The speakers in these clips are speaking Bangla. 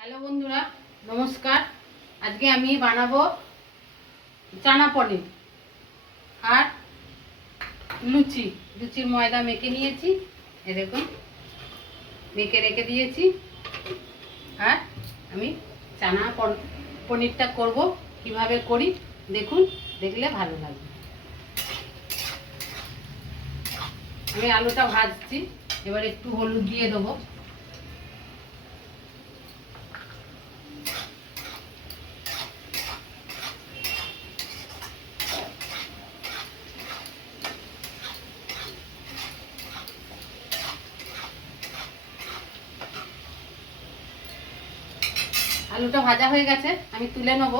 হ্যালো বন্ধুরা, নমস্কার। আজকে আমি বানাবো চানা পনির আর লুচির ময়দা মেখে নিয়েছি। এই দেখুন, মেখে রেখে দিয়েছি। আর আমি চানা পনিরটা করব, কিভাবে করি দেখুন, দেখলে ভালো লাগবে। আমি আলুটা ভাজছি, এবার একটু হলুদ দিয়ে দেবো। আলুটা ভাজা হয়ে গেছে, আমি তুলে নেব।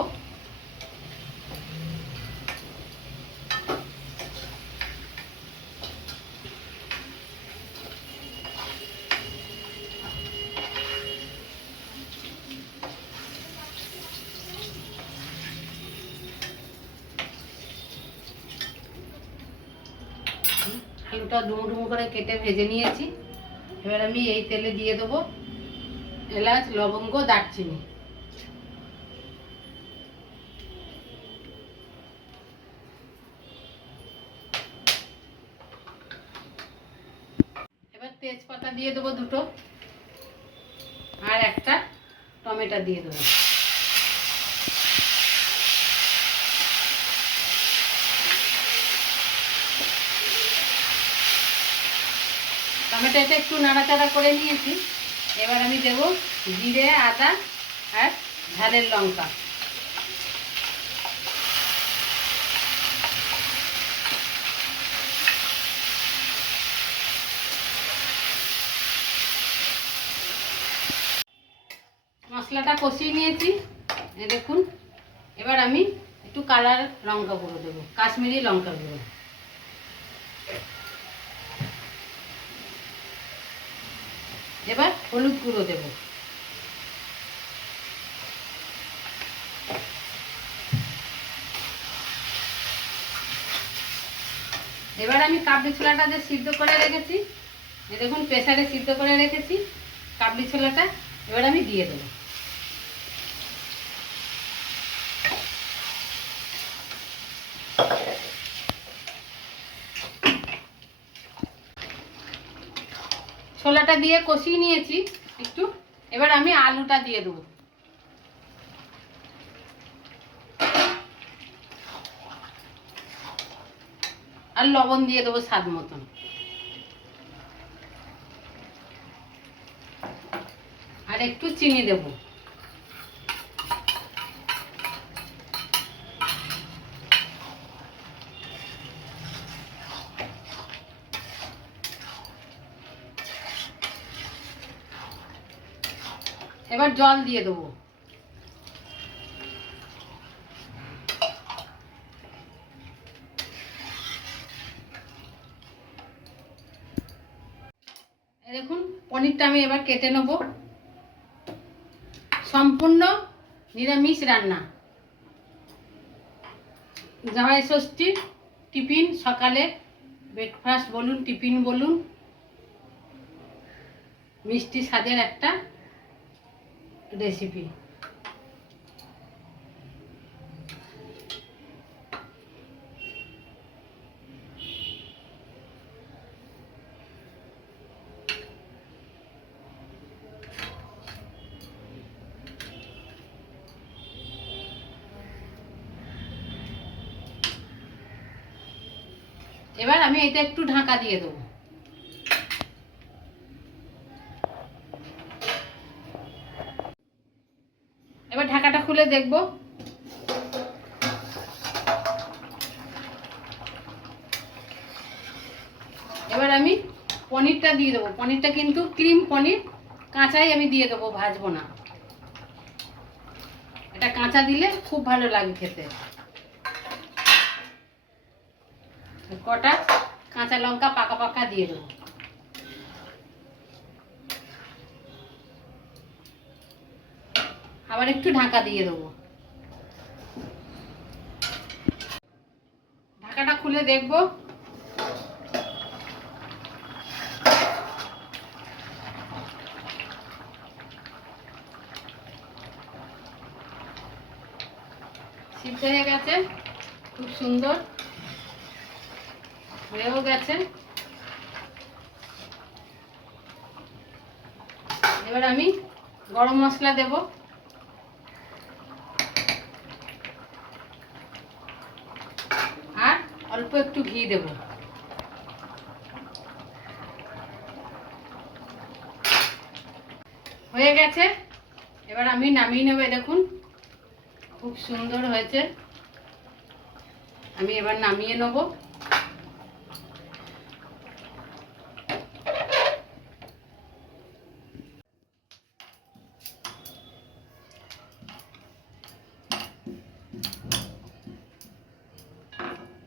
আলুটা ডুমো ডুমো করে কেটে ভেজে নিয়েছি। এবার আমি এই তেলে দিয়ে দেবো এলাচ, লবঙ্গ, দারচিনি। এবার তেজপাতা দিয়ে দেবো দুটো, আর একটা টমেটো দিয়ে দেবো। টমেটোটা একটু নাড়াচাড়া করে নিয়েছি। এবার আমি দেবো জিরে, আদা আর ঝালের লঙ্কা। মশলাটা কষিয়ে নিয়েছি, এই দেখুন। এবার আমি একটু কালার লঙ্কা গুঁড়ো দেবো, কাশ্মীরি লঙ্কা গুঁড়ো। এবার হলুদ গুঁড়ো দেবো। এবার আমি কাবলি ছোলাটা যে সিদ্ধ করে রেখেছি, এই দেখুন, প্রেসারে সিদ্ধ করে রেখেছি কাবলি ছোলাটা। এবার আমি দিয়ে দেবো। ছোলাটা দিয়ে কষিয়ে নিয়েছি একটু। এবার আমি আলুটা দিয়ে দেবো। আর লবণ দিয়ে দেবো স্বাদ মতন। আর একটু চিনি দেবো। এবার জল দিয়ে দেবো। দেখুন, পনিরটা আমি এবার কেটে নেব। সম্পূর্ণ নিরামিষ রান্না, জামাই ষষ্ঠী টিফিন, সকালে ব্রেকফাস্ট বলুন, টিফিন বলুন, মিষ্টি স্বাদের একটা রেসিপি। এবার আমি এটা একটু ঢাকা দিয়ে দেবো। এবার ঢাকাটা খুলে দেখব। এবার আমি পনিরটা দিয়ে দেবো। পনিরটা কিন্তু ক্রিম পনির, কাঁচাই আমি দিয়ে দেবো, ভাজবো না। এটা কাঁচা দিলে খুব ভালো লাগে খেতে। কটা কাঁচা লঙ্কা পাকা পাকা দিয়ে দেবো। আবার একটু ঢাকা দিয়ে দেবো। ঢাকাটা খুলে দেখবো। সিদ্ধ হয়ে গেছে, খুব সুন্দর হয়েও গেছে। এবার আমি গরম মশলা দেব, আর অল্প একটু ঘি দেব। হয়ে গেছে, এবার আমি নামিয়ে নেব। দেখুন খুব সুন্দর হয়েছে, আমি এবার নামিয়ে নেব।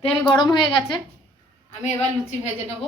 তেল গরম হয়ে গেছে, আমি এবার লুচি ভেজে নেব।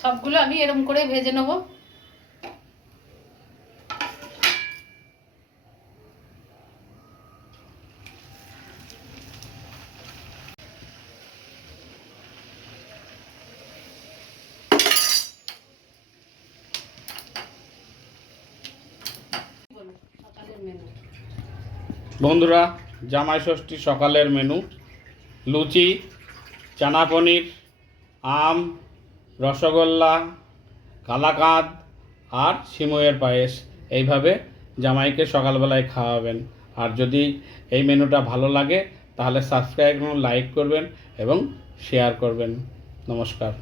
সবগুলো আমি এরকম করে ভেজে নেব। বন্ধুরা, জামাই ষষ্ঠী সকালের মেনু: লুচি, চানা পনির, আম, রসগোল্লা, কালাকাঁদ আর সিমইয়ের পায়েস। এইভাবে জামাইকে সকালবেলায় খাওয়াবেন। আর যদি এই মেনুটা ভালো লাগে তাহলে সাবস্ক্রাইব এবং লাইক করবেন এবং শেয়ার করবেন। নমস্কার।